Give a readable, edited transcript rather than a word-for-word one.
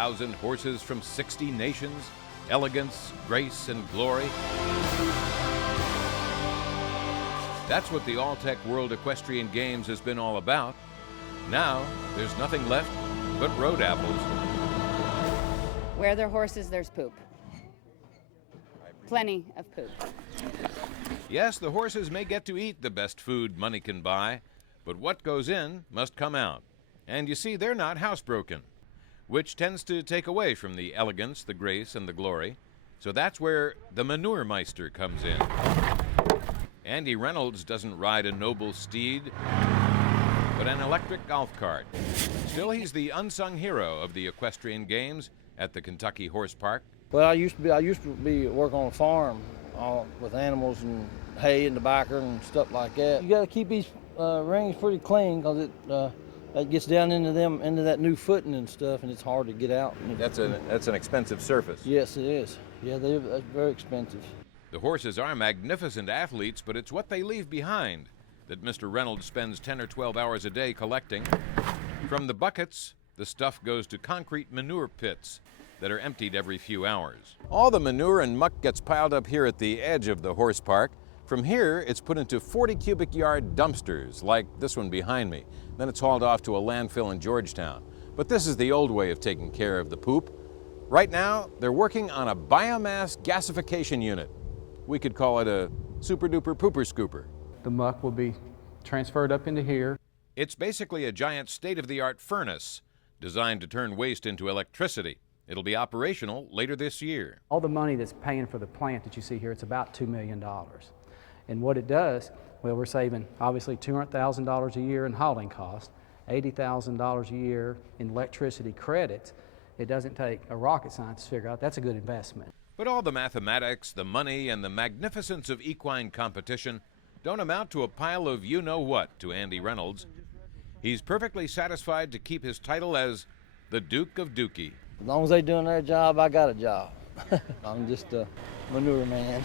1,000 horses from 60 nations, elegance, grace, and glory. That's what the All-Tech World Equestrian Games has been all about. Now, there's nothing left but road apples. Where there are horses, there's poop. Plenty of poop. Yes, the horses may get to eat the best food money can buy, but what goes in must come out. And you see, they're not housebroken, which tends to take away from the elegance, the grace, and the glory. So that's where the manure meister comes in. Andy Reynolds doesn't ride a noble steed, but an electric golf cart. Still, he's the unsung hero of the equestrian games at the Kentucky Horse Park. Well, I used to be working on a farm with animals and hay and tobacco and stuff like that. You got to keep these rings pretty clean because it gets down into that new footing and stuff, and it's hard to get out. That's an expensive surface. Yes, it is. Yeah, they're very expensive. The horses are magnificent athletes, but it's what they leave behind that Mr. Reynolds spends 10 or 12 hours a day collecting. From the buckets, the stuff goes to concrete manure pits that are emptied every few hours. All the manure and muck gets piled up here at the edge of the horse park. From here, it's put into 40 cubic yard dumpsters, like this one behind me. Then it's hauled off to a landfill in Georgetown. But this is the old way of taking care of the poop. Right now, they're working on a biomass gasification unit. We could call it a super-duper pooper scooper. The muck will be transferred up into here. It's basically a giant state-of-the-art furnace designed to turn waste into electricity. It'll be operational later this year. All the money that's paying for the plant that you see here, it's about $2 million. And what it does, well, we're saving obviously $200,000 a year in hauling costs, $80,000 a year in electricity credits. It doesn't take a rocket scientist to figure out that's a good investment. But all the mathematics, the money, and the magnificence of equine competition don't amount to a pile of you-know-what to Andy Reynolds. He's perfectly satisfied to keep his title as the Duke of Dookie. As long as they're doing their job, I got a job. I'm just a manure man.